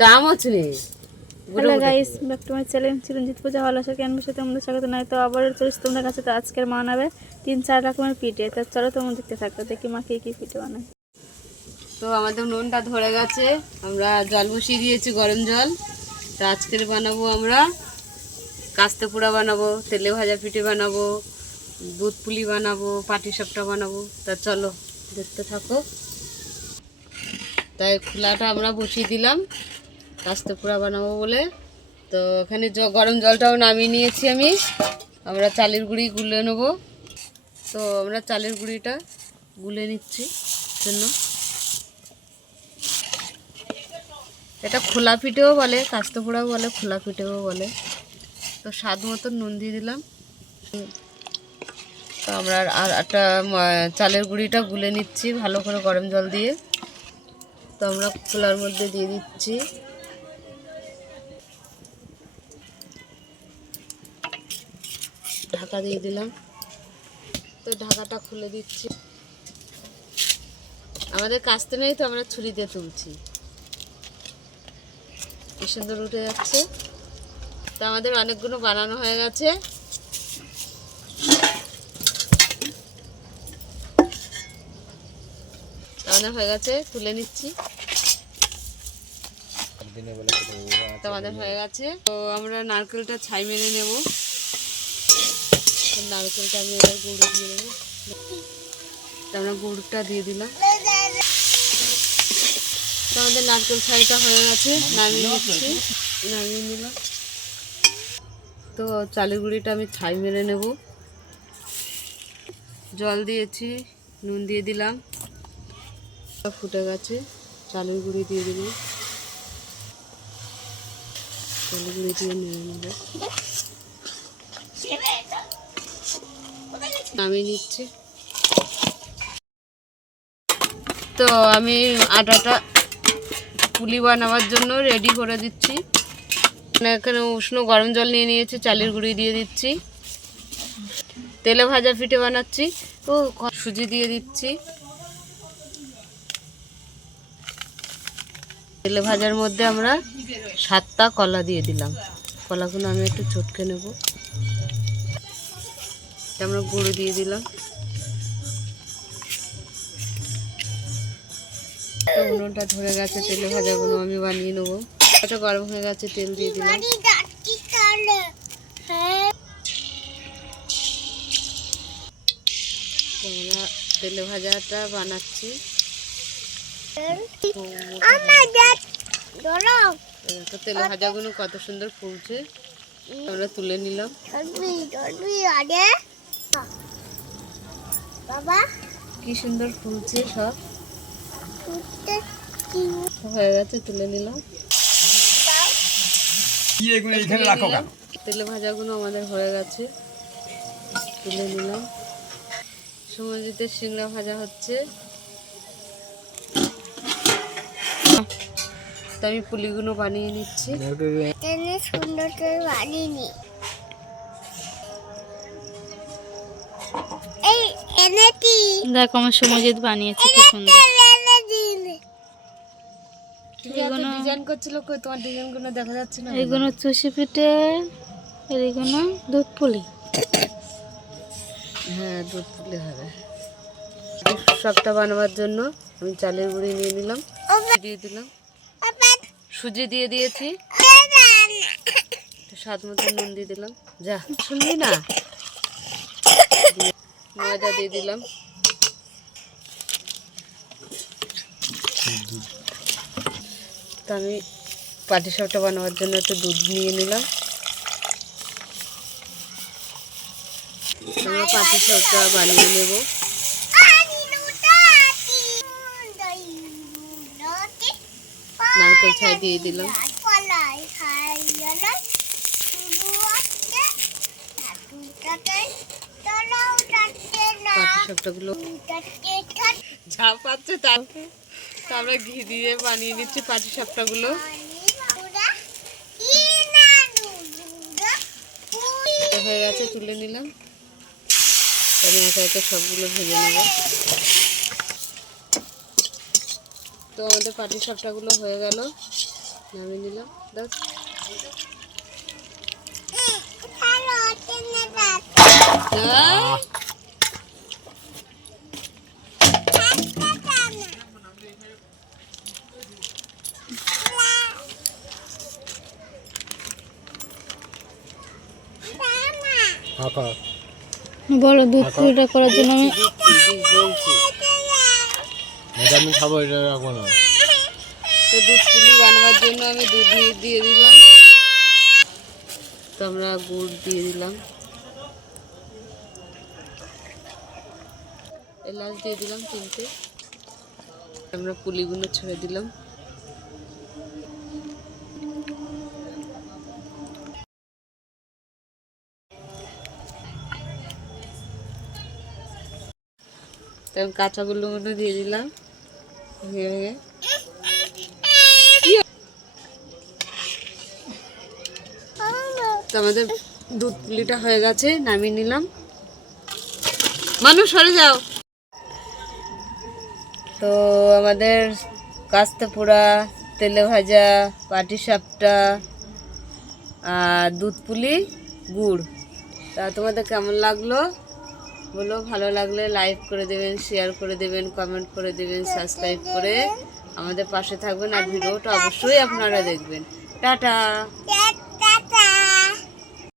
চামচ নেই। Hello guys, back to my channel Chiranjit Puja হলো সে ক্যানভার সাথে আমাদের স্বাগত নাই। তো আবার চলেছি তোমাদের কাছে। তো আজকের মা বানাবে 3-4 রকমের পিঠে। তো চলো তোমরা দেখতে থাকো, দেখি মা কি কি পিঠে বানায়। তো আমাদের নুনটা ধরে গেছে, আমরা জল বসিয়ে দিয়েছি, গরম জল। তো আজকের বানাবো আমরা কাস্তে পোড়া বানাবো, তেলে ভাজা পিঠে বানাবো, দুধ পুলি বানাবো, পাটিসাপটা বানাবো। তা চলো দেখতে থাকো। তাই খোলাটা আমরা বসিয়ে দিলাম কাস্তে পোড়া বানাবো বলে। তো এখানে গরম জলটাও নামিয়ে নিয়েছি আমি। আমরা চালের গুঁড়ি গুলে নেবো। তো আমরা চালের গুঁড়িটা গুলে নিচ্ছি জন্য। এটা খোলা পিঠেও বলে, কাস্তে পোড়াও বলে, খোলা পিঠেও বলে। তো স্বাদ মতো নুন দিয়ে দিলাম। তো আমরা আর একটা চালের গুঁড়িটা গুলে নিচ্ছি ভালো করে গরম জল দিয়ে। তো আমরা খোলার মধ্যে দিয়ে দিচ্ছি। ঢাকা দিয়ে দিলাম। তো ঢাকাটা খুলে দিচ্ছি। আমাদের কাস্তে নেই, তো আমরা ছুরি দিয়ে তুলছি। কি সুন্দর উঠে যাচ্ছে। তো আমাদের অনেকগুলো বানানো হয়ে গেছে। আমাদের হয়ে গেছে, তুলে নিচ্ছি। তো আমাদের হয়ে গেছে। তো আমরা নারকেলটা ছাই মেরে নেব। নারকেলটা আমি এবার গুঁড়ো দিয়ে দেবো। তো আমরা গুঁড়োটা দিয়ে দিলাম। তো আমাদের নারকেল ছাইটা হয়ে গেছে, নামিয়ে নিলাম। তো চালের গুঁড়িটা আমি ছাই মেরে নেব। জল দিয়েছি, নুন দিয়ে দিলাম। ফুটে গেছে, চালের গুঁড়ি দিয়ে দিলাম। চালের গুঁড়ি দিয়ে নেড়ে নেব। নামিয়ে নিচ্ছি। তো আমি আটাটা পুলি বানাবার জন্য রেডি করে দিচ্ছি। এখানে উষ্ণ গরম জল নিয়ে নিয়েছি, চালের গুঁড়ি দিয়ে দিচ্ছি। তেলে ভাজা পিঠে বানাচ্ছি। তো সুজি দিয়ে দিচ্ছি। তেলে ভাজার মধ্যে আমরা 7টা কলা দিয়ে দিলাম। কলাগুলো আমি একটু চটকে নেব। আমরা গুঁড়ো দিয়ে দিলাম। তো উনুনটা ধরে গেছে, তেলে ভাজাগুলো আমি বানিয়ে নেবো। এটা গরম হয়ে গেছে, তেল দিয়ে দিলাম। আমরা তেলে ভাজাটা বানাচ্ছি। তেলে ভাজাগুলো কত সুন্দর ফুলছে, আমরা তুলে নিলাম। কি সুন্দর ফুলছে, সব হয়ে গেছে, তুলে নিলাম। তেলে ভাজাগুলো আমাদের হয়ে গেছে, তুলে নিলাম। সমজিতে সিংড়া ভাজা হচ্ছে। তো আমি পুলিগুলো বানিয়ে নিচ্ছি। সুন্দর করে বানিয়ে নি। দেখো আমার সমজিত বানিয়েছে, কি সুন্দর। ডিজাইন করছিল, তোমার ডিজাইনগুলো দেখা যাচ্ছে না। এইগুলো চুষি পিঠে, এইগুলো দুধ পুলি। হ্যাঁ, দুধ পুলি হবে। সবটা বানাবার জন্য আমি চালের গুঁড়ি নিয়ে নিলাম, দিয়ে দিলাম, সুজি দিয়ে দিয়েছি, স্বাদ মতো নুন দিয়ে দিলাম। যা শুনবি না, ময়দা দিয়ে দিলাম। তো আমি পাটিসাপটা বানাবার জন্য একটু দুধ নিয়ে নিলাম। আমরা পাটিসাপটা বানিয়ে নেব। নারকেল ছাই দিয়ে দিলাম। পাটিসাপটাগুলো যা পাচ্ছে তা আমরা ঘি দিয়ে বানিয়ে নিচ্ছি পাটিসাপটাগুলো। হয়ে গেছে, তুলে নিলাম। আমি একে একে সবগুলো ভেজে নেব। তো আমাদের পাটিসাপটাগুলো হয়ে গেল। নামিয়ে নিলাম। দাও। হ্যাঁ? বলো দুধ পুলিটা করার জন্য আমি বলছি এটা আমি খাবো, এটা রাখবো না। তো দুধ পুলি বানাবার জন্য আমি দুধ দিয়ে দিলাম। তো আমরা গুড় দিয়ে দিলাম, এলাচ দিয়ে দিলাম 3টে। আমরা পুলিগুলো ছেড়ে দিলাম। তখন কাঁচাগুলো দিয়ে দিলাম ভেঙে ভেঙে। তো আমাদের দুধ পুলিটা হয়ে গেছে, নামিয়ে নিলাম। মানুষ সরে যাও। তো আমাদের কাস্তে পোড়া, তেলে ভাজা, পাটিসাপটা আর দুধ পুলি, গুড়। তা তোমাদের কেমন লাগলো বলো। ভালো লাগলে লাইক করে দেবেন, শেয়ার করে দেবেন, কমেন্ট করে দেবেন, সাবস্ক্রাইব করে আমাদের পাশে থাকবেন। আর ভিডিওটা অবশ্যই আপনারা দেখবেন। টাটা।